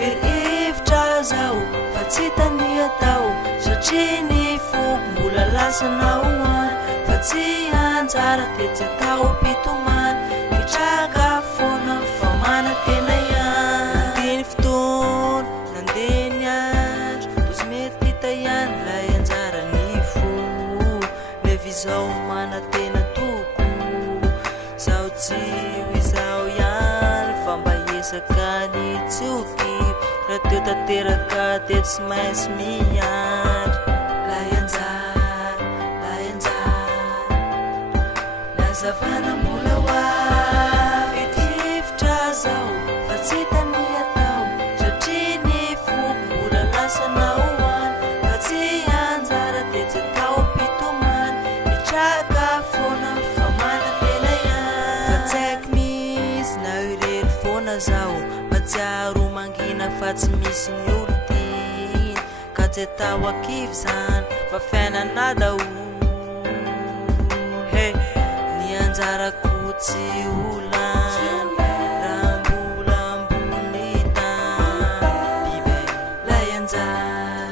Firy-hevitra zao fa tsy tany atao satria ny foko mbola lasanao any fa tsy anjara dia tsy atao pitomany mitraka foana fa manantena ihany nandiny fotoana nandeha ny andro tozy mety hita ihany lay anjarany fo levizao manantena toko zao tsy izao ihany fa mba hiezaka ny tsioky raha teo tanteraka dia tsy maintsy miandry lay anjara lazavana mbola hoavy hevitra zao fa tsy tany atao satria ny foko mbola lasanao any fa tsy anjara dia tsy atao pitomany mitraka foana fa manantena ihany fa tsaiky misy na irery foana zao matsiaro mangina fa tsy misy ny olo tiny ka tsy atao akivy zany fa fiainana daholo anjarako tsy olany raha mbola ambony tany bibe lay anjara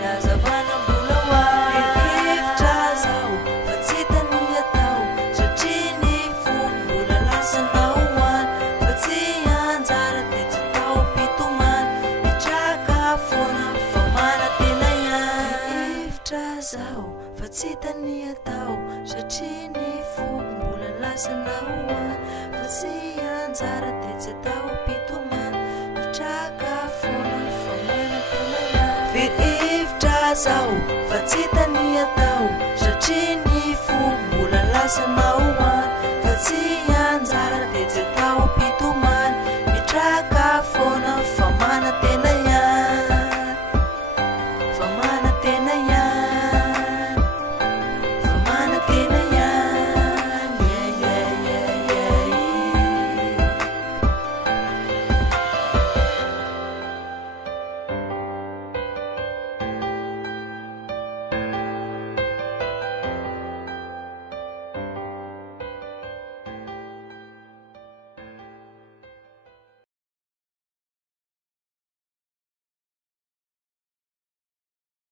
lazavana mbola hoavy hevitra zao fa tsy tany atao satria ny foko mbola lasanao any fa tsy anjara dia tsy atao pitomany mitraka foana fa manantena ihany hevitra zao fa tsy tany atao satria ny foko mbola lasanao any fa tsy anjara dia tsy atao pitomany mitraka foana fa manantena ihany firy-hevitra zao fa tsy tany atao satria ny foko mbola lasanao